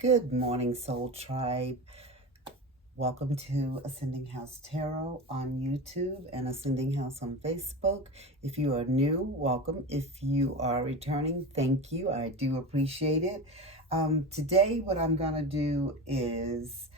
Good morning, Soul Tribe. Welcome to Ascending House Tarot on YouTube and Ascending House on Facebook. If you are new, welcome. If you are returning, thank you. I do appreciate it. Today, what I'm going to do is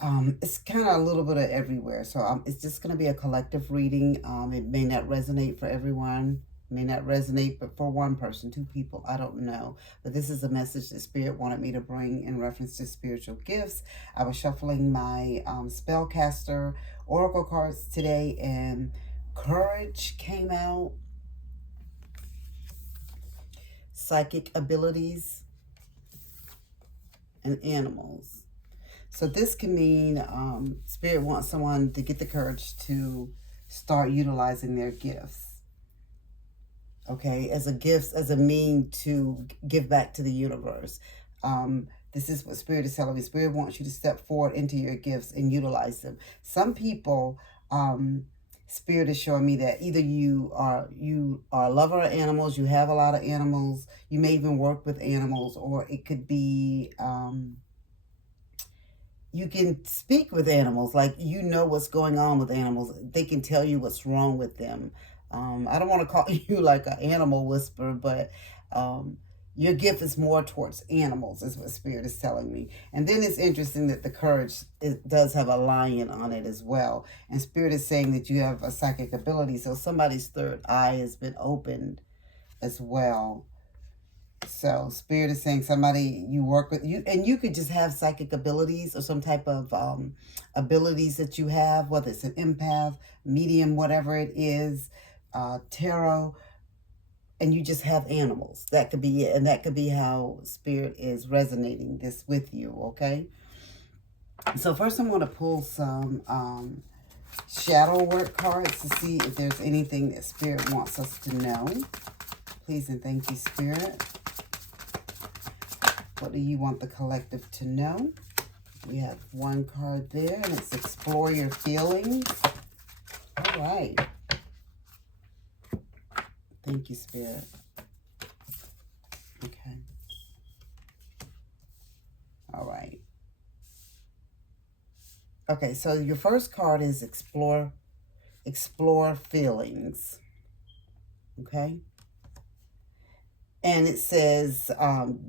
it's kind of a little bit of everywhere. So it's just going to be a collective reading. It may not resonate for everyone, may not resonate, but for one person, two people, I don't know. But this is a message that Spirit wanted me to bring in reference to spiritual gifts. I was shuffling my Spellcaster Oracle cards today, and Courage came out, Psychic Abilities, and Animals. So this can mean Spirit wants someone to get the courage to start utilizing their gifts. Okay, as a mean to give back to the universe. This is what Spirit is telling me. Spirit wants you to step forward into your gifts and utilize them. Some people, Spirit is showing me that either you are a lover of animals, you have a lot of animals, you may even work with animals, or it could be you can speak with animals, like you know what's going on with animals. They can tell you what's wrong with them. I don't want to call you like an animal whisperer, but your gift is more towards animals, is what Spirit is telling me. And then it's interesting that the courage does have a lion on it as well. And Spirit is saying that you have a psychic ability, so somebody's third eye has been opened as well. So Spirit is saying somebody you work with, you, and you could just have psychic abilities or some type of abilities that you have, whether it's an empath, medium, whatever it is, tarot, and you just have animals. That could be it, and that could be how Spirit is resonating this with you, okay? So first I'm going to pull some shadow work cards to see if there's anything that Spirit wants us to know. Please and thank you, Spirit. What do you want the collective to know? We have one card there, and it's explore your feelings. All right. Thank you, Spirit. Okay. All right. Okay, so your first card is explore feelings. Okay. And it says,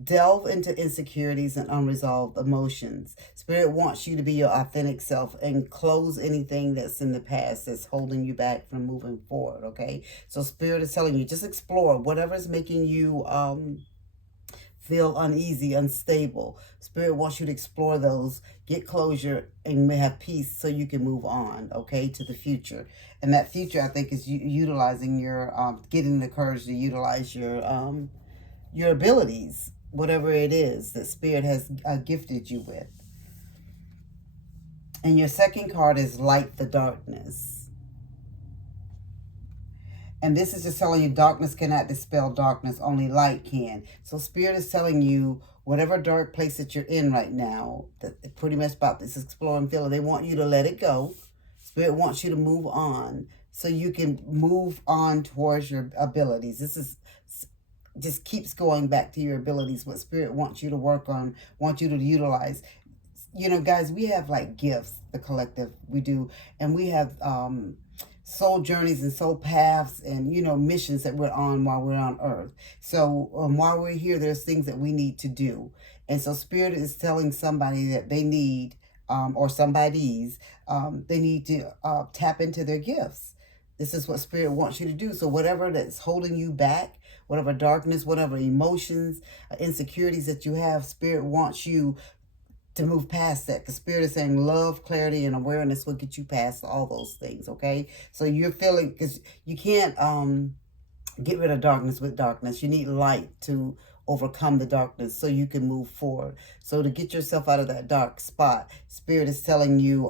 delve into insecurities and unresolved emotions. Spirit wants you to be your authentic self and close anything that's in the past that's holding you back from moving forward, okay? So Spirit is telling you, just explore whatever's making you feel uneasy, unstable. Spirit wants you to explore those, get closure, and have peace so you can move on, okay, to the future. And that future, I think, is utilizing your, getting the courage to utilize your abilities, whatever it is that Spirit has gifted you with. And your second card is light the darkness. And this is just telling you darkness cannot dispel darkness, only light can. So Spirit is telling you whatever dark place that you're in right now, that pretty much about this exploring feeling, they want you to let it go. Spirit wants you to move on so you can move on towards your abilities. This is just keeps going back to your abilities, what Spirit wants you to work on, wants you to utilize. You know, guys, we have like gifts, the collective, we do, and we have soul journeys and soul paths and, you know, missions that we're on while we're on earth. So while we're here, there's things that we need to do. And so Spirit is telling somebody that they need, or somebody's, they need to tap into their gifts. This is what Spirit wants you to do. So whatever that's holding you back, whatever darkness, whatever emotions, insecurities that you have, Spirit wants you to move past that, because Spirit is saying love, clarity, and awareness will get you past all those things, okay? So you're feeling, because you can't get rid of darkness with darkness. You need light to overcome the darkness so you can move forward. So to get yourself out of that dark spot, Spirit is telling you,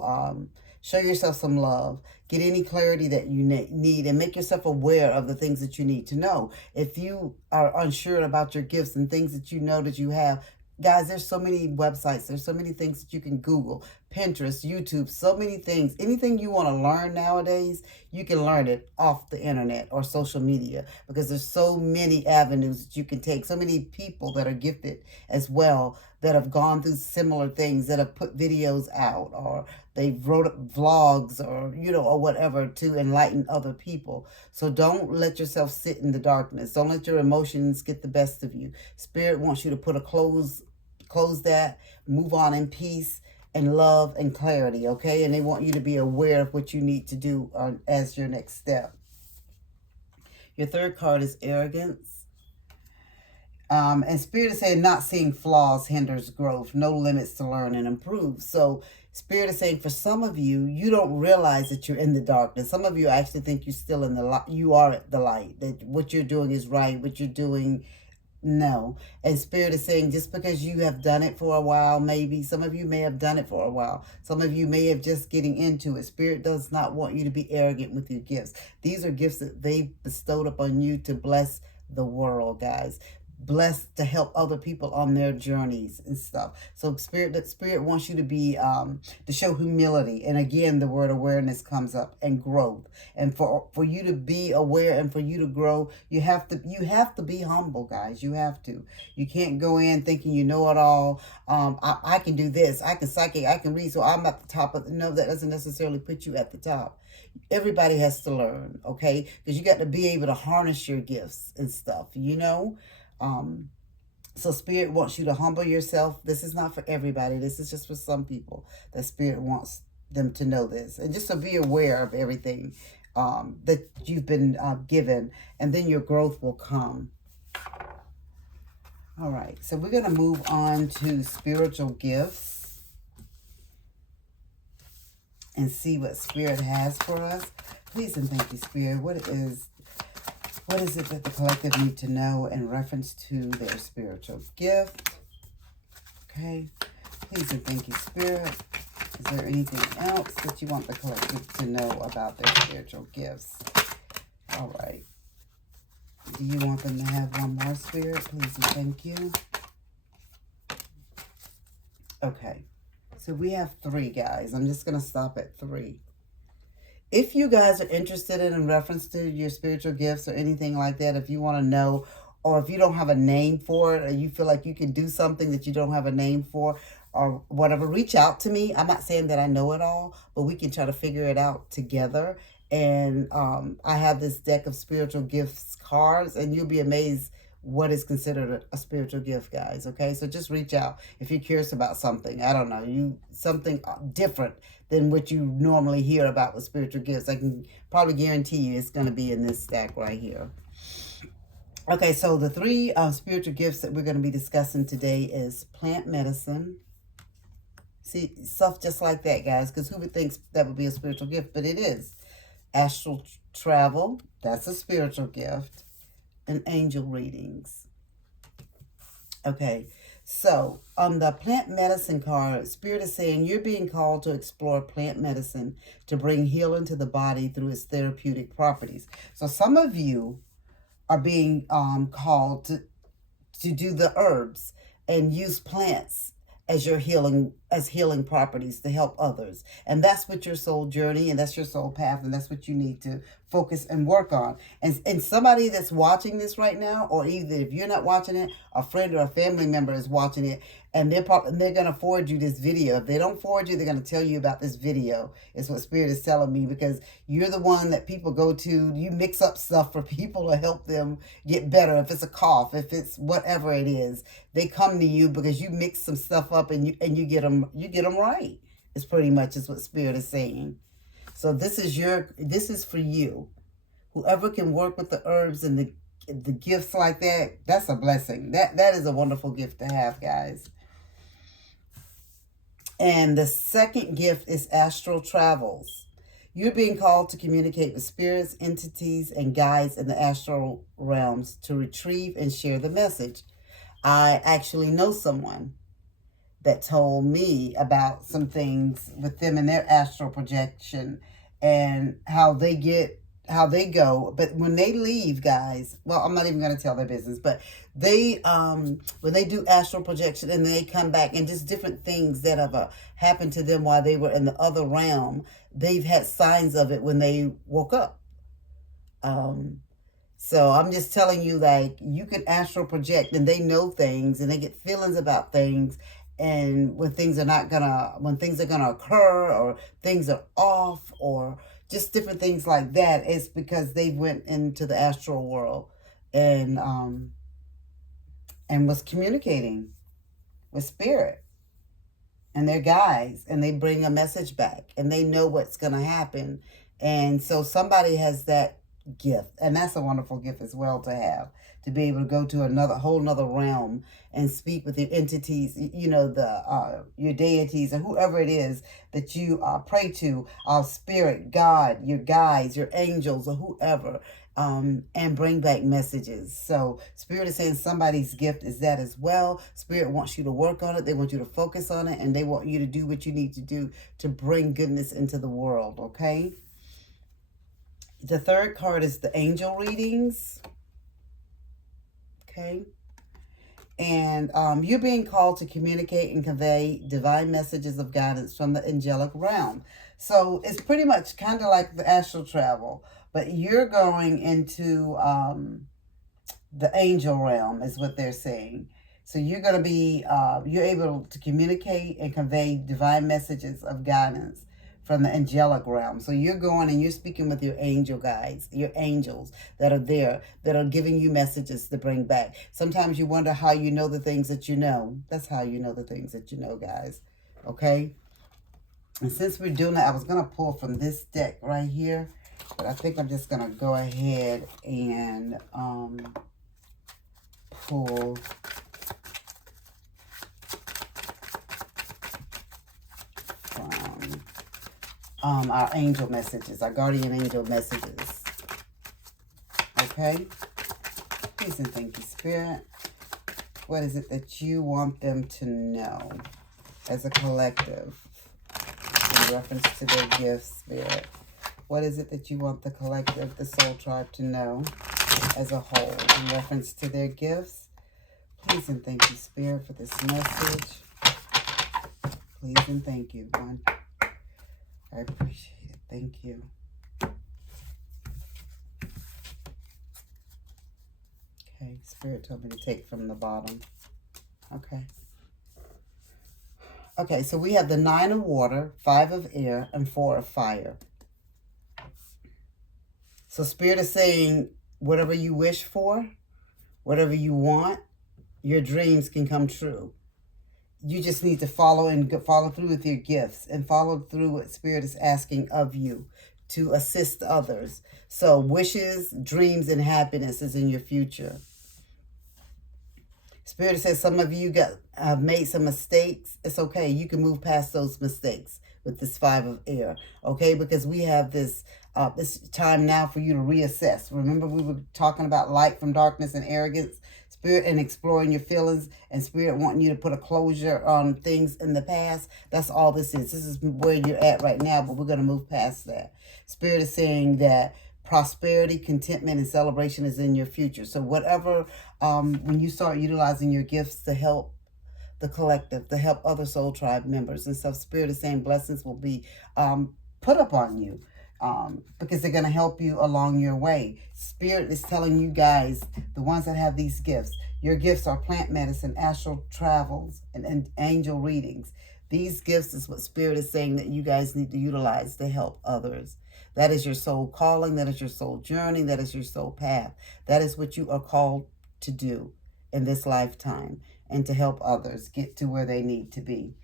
show yourself some love, get any clarity that you need, and make yourself aware of the things that you need to know. If you are unsure about your gifts and things that you know that you have, guys, there's so many websites. There's so many things that you can Google, Pinterest, YouTube, so many things. Anything you want to learn nowadays, you can learn it off the internet or social media, because there's so many avenues that you can take, so many people that are gifted as well that have gone through similar things, that have put videos out, or they've wrote vlogs, or, or whatever, to enlighten other people. So don't let yourself sit in the darkness. Don't let your emotions get the best of you. Spirit wants you to put a close that, move on in peace and love and clarity, okay? And they want you to be aware of what you need to do as your next step. Your third card is arrogance. And Spirit is saying not seeing flaws hinders growth, no limits to learn and improve. So Spirit is saying for some of you, you don't realize that you're in the darkness. Some of you actually think you're still in the light. You are at the light, that what you're doing is right, what you're doing, no. And Spirit is saying just because you have done it for a while, maybe some of you may have done it for a while. Some of you may have just getting into it. Spirit does not want you to be arrogant with your gifts. These are gifts that they bestowed upon you to bless the world, guys. Blessed to help other people on their journeys and stuff. So Spirit wants you to be to show humility, and again the word awareness comes up, and growth. And for you to be aware and for you to grow, you have to be humble, guys. You can't go in thinking you know it all. I can do this, I can psychic, I can read, so I'm at the top of no, that doesn't necessarily put you at the top. Everybody has to learn, okay? Because you got to be able to harness your gifts and stuff, So Spirit wants you to humble yourself. This is not for everybody. This is just for some people that Spirit wants them to know this. And just to be aware of everything that you've been given, and then your growth will come. All right, so we're going to move on to spiritual gifts and see what Spirit has for us. Please and thank you, Spirit. What is it that the collective need to know in reference to their spiritual gift? Okay. Please and thank you, Spirit. Is there anything else that you want the collective to know about their spiritual gifts? All right. Do you want them to have one more, Spirit? Please and thank you. Okay. So we have 3, guys. I'm just going to stop at 3. If you guys are interested in reference to your spiritual gifts or anything like that, if you want to know, or if you don't have a name for it, or you feel like you can do something that you don't have a name for, or whatever, reach out to me. I'm not saying that I know it all, but we can try to figure it out together. And I have this deck of spiritual gifts cards, and you'll be amazed what is considered a spiritual gift, guys. Okay, so just reach out if you're curious about something. I don't know, something different than what you normally hear about with spiritual gifts. I can probably guarantee you it's going to be in this stack right here. Okay, so the 3 spiritual gifts that we're going to be discussing today is plant medicine. See, stuff just like that, guys, because who would think that would be a spiritual gift? But it is. Astral travel, that's a spiritual gift. And angel readings. Okay, so on the plant medicine card, Spirit is saying you're being called to explore plant medicine to bring healing to the body through its therapeutic properties. So some of you are being called to do the herbs and use plants as your healing properties to help others. And that's what your soul journey, and that's your soul path, and that's what you need to focus and work on. And somebody that's watching this right now, or even if you're not watching it, a friend or a family member is watching it, and they're going to forward you this video. If they don't forward you, they're going to tell you about this video, is what Spirit is telling me, because you're the one that people go to. You mix up stuff for people to help them get better. If it's a cough, if it's whatever it is, they come to you because you mix some stuff up and you get them right. It's pretty much is what Spirit is saying. So this is for you. Whoever can work with the herbs and the gifts like that, that's a blessing. That is a wonderful gift to have, guys. And the second gift is astral travels. You're being called to communicate with spirits, entities, and guides in the astral realms to retrieve and share the message. I actually know someone that told me about some things with them and their astral projection and how they go. But when they leave, guys, well, I'm not even going to tell their business, but they, when they do astral projection and they come back and just different things that have happened to them while they were in the other realm, they've had signs of it when they woke up. So I'm just telling you, like, you can astral project and they know things and they get feelings about things. And when things are when things are gonna occur or things are off or just different things like that, it's because they went into the astral world and was communicating with spirit and their guides, and they bring a message back and they know what's gonna happen. And so somebody has that gift, and that's a wonderful gift as well to have, to be able to go to another whole nother realm and speak with your entities, the your deities or whoever it is that you pray to, spirit, God, your guides, your angels, or whoever, and bring back messages. So spirit is saying somebody's gift is that as well. Spirit wants you to work on it. They want you to focus on it, and they want you to do what you need to do to bring goodness into the world. Okay. The third card is the angel readings. Okay. And you're being called to communicate and convey divine messages of guidance from the angelic realm. So it's pretty much kind of like the astral travel, but you're going into the angel realm is what they're saying. So you're going to be, you're able to communicate and convey divine messages of guidance from the angelic realm. So you're going and you're speaking with your angel guides, your angels that are there, that are giving you messages to bring back. Sometimes you wonder how you know the things that you know. That's how you know the things that you know, guys. Okay? And since we're doing that, I was going to pull from this deck right here, but I think I'm just going to go ahead and pull from our angel messages, our guardian angel messages. Okay? Please and thank you, Spirit. What is it that you want them to know as a collective in reference to their gifts, Spirit? What is it that you want the collective, the soul tribe, to know as a whole in reference to their gifts? Please and thank you, Spirit, for this message. Please and thank you, one. I appreciate it. Thank you. Okay, Spirit told me to take from the bottom. Okay. Okay, so we have the 9 of water, 5 of air, and 4 of fire. So Spirit is saying, whatever you wish for, whatever you want, your dreams can come true. You just need to follow through with your gifts and follow through what Spirit is asking of you to assist others. So wishes, dreams, and happiness is in your future. Spirit says some of you have made some mistakes. It's okay. You can move past those mistakes with this 5 of air. Okay, because we have this time now for you to reassess. Remember, we were talking about light from darkness and arrogance. Spirit and exploring your feelings, and Spirit wanting you to put a closure on things in the past. That's all this is. This is where you're at right now, but we're going to move past that. Spirit is saying that prosperity, contentment, and celebration is in your future. So whatever, when you start utilizing your gifts to help the collective, to help other soul tribe members and stuff, Spirit is saying blessings will be put upon you. Because they're going to help you along your way. Spirit is telling you guys, the ones that have these gifts, your gifts are plant medicine, astral travels, and angel readings. These gifts is what Spirit is saying that you guys need to utilize to help others. That is your soul calling. That is your soul journey. That is your soul path. That is what you are called to do in this lifetime, and to help others get to where they need to be.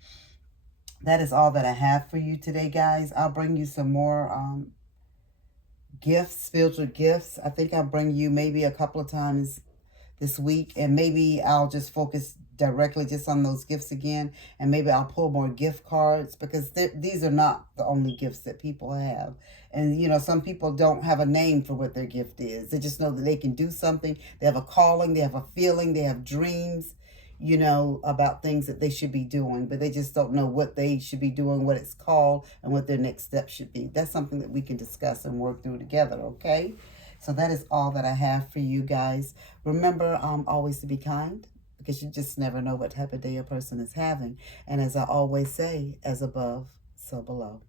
That is all that I have for you today, guys. I'll bring you some more gifts, spiritual gifts. I think I'll bring you maybe a couple of times this week, and maybe I'll just focus directly just on those gifts again, and maybe I'll pull more gift cards, because these are not the only gifts that people have. And, you know, some people don't have a name for what their gift is. They just know that they can do something. They have a calling. They have a feeling. They have dreams, you know, about things that they should be doing, but they just don't know what they should be doing, what it's called, and what their next step should be. That's something that we can discuss and work through together, okay? So that is all that I have for you guys. Remember, always to be kind, because you just never know what type of day a person is having. And as I always say, as above, so below.